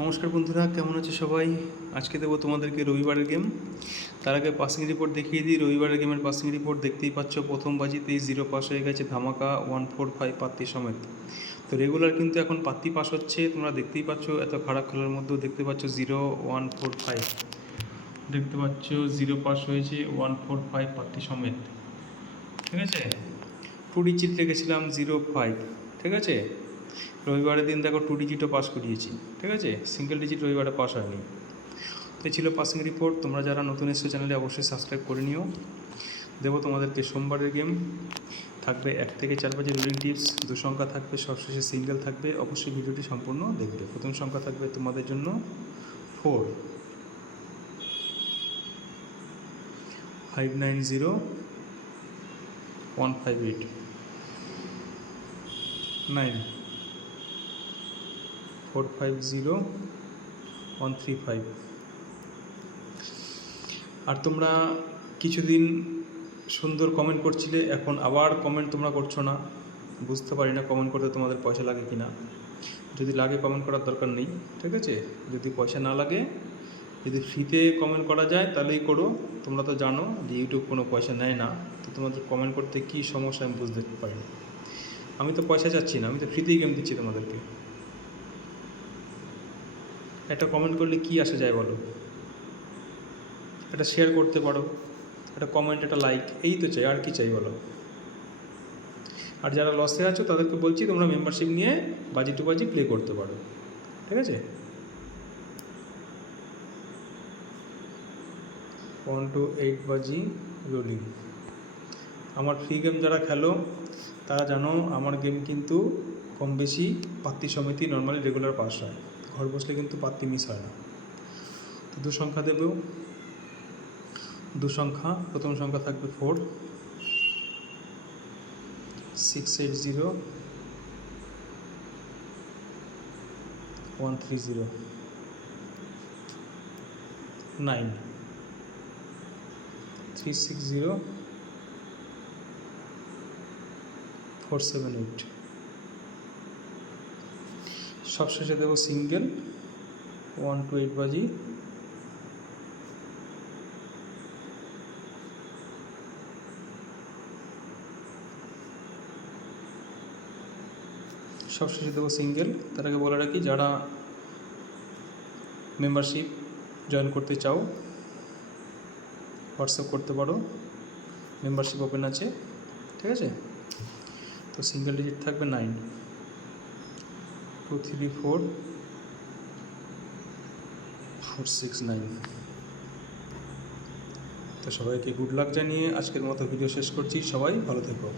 নমস্কার বন্ধুরা, কেমন আছে সবাই? আজকে দেবো তোমাদেরকে রবিবারের গেম। তার আগে পাসিং রিপোর্ট দেখিয়ে দিই। রবিবারের গেমের পাসিং রিপোর্ট দেখতেই পাচ্ছ, প্রথম বাজিতেই 0 পাস হয়ে গেছে, ধামাকা 145 পাত্তি সমেত। তো রেগুলার কিন্তু এখন পাত্তি পাস হচ্ছে, তোমরা দেখতেই পাচ্ছ। এত খারাপ খেলার মধ্যেও দেখতে পাচ্ছ 0145 দেখতে পাচ্ছ, 0 পাস হয়েছে 145 পাত্তি সমেত। ঠিক আছে, 2 ডিজিট রেখেছিলাম 05। ঠিক আছে, রবিবারের দিন দেখো 2 ডিজিটও পাস করিয়েছি। ঠিক আছে, সিঙ্গেল ডিজিট রবিবারে পাস হয়নি। তো ছিল পাসিং রিপোর্ট। তোমরা যারা নতুন এসছো চ্যানেলে অবশ্যই সাবস্ক্রাইব করে নিও। দেবো তোমাদেরকে সোমবারের গেম। থাকবে 1 থেকে 4 বাজে রুলিং টিপস, 2 সংখ্যা থাকবে, সবশেষে সিঙ্গেল থাকবে। অবশ্যই ভিডিওটি সম্পূর্ণ দেখবে। প্রথম সংখ্যা থাকবে তোমাদের জন্য 4, 590 158, 9, 450 135। আর তোমরা কিছুদিন সুন্দর কমেন্ট করছিলে, এখন আবার কমেন্ট তোমরা করছো না। বুঝতে পারি না কমেন্ট করতে তোমাদের পয়সা লাগে কি না। যদি লাগে কমেন্ট করার দরকার নেই, ঠিক আছে। যদি পয়সা না লাগে, যদি ফ্রিতে কমেন্ট করা যায় তাহলেই করো। তোমরা তো জানো যে ইউটিউব কোনো পয়সা নেয় না, তো তোমাদের কমেন্ট করতে কী সমস্যা আমি বুঝতে পারি না। আমি তো পয়সা চাচ্ছি না, আমি তো ফ্রিতেই গেম দিচ্ছি তোমাদেরকে। একটা কমেন্ট করলে কী আসে যায় বলো? এটা শেয়ার করতে পারো, একটা কমেন্ট, একটা লাইক, এই তো চাই, আর কি চাই বলো? আর যারা লসে আছো তাদেরকে বলছি তোমরা মেম্বারশিপ নিয়ে বাজি টু বাজি প্লে করতে পারো। ঠিক আছে, 1 to 8 বাজি রোলিং। আমার ফ্রি গেম যারা খেলো তারা জানো, আমার গেম কিন্তু কম বেশি পাত্তি সমিতি নর্মালি রেগুলার পাস হয়। ঘর বসলে কিন্তু পাত্তি মিস হয় না। তো 2 সংখ্যা দেবেও, 2 সংখ্যা। প্রথম সংখ্যা থাকবে 4, 680 130, 9, 360 478। সবশেষে দেবো সিঙ্গেল 1 to 8 বাজি। সবশেষে দেবো সিঙ্গেল। তার আগে বলে রাখি, যারা মেম্বারশিপ জয়েন করতে চাও হোয়াটসঅ্যাপ করতে পারো, মেম্বারশিপ ওপেন আছে। ঠিক আছে, তো সিঙ্গেল ডিজিট থাকবে 9, 234 469। তো সবাইকে গুড লাক জানিয়ে আজকের মতো ভিডিও শেষ করছি। সবাই ভালো থেকো।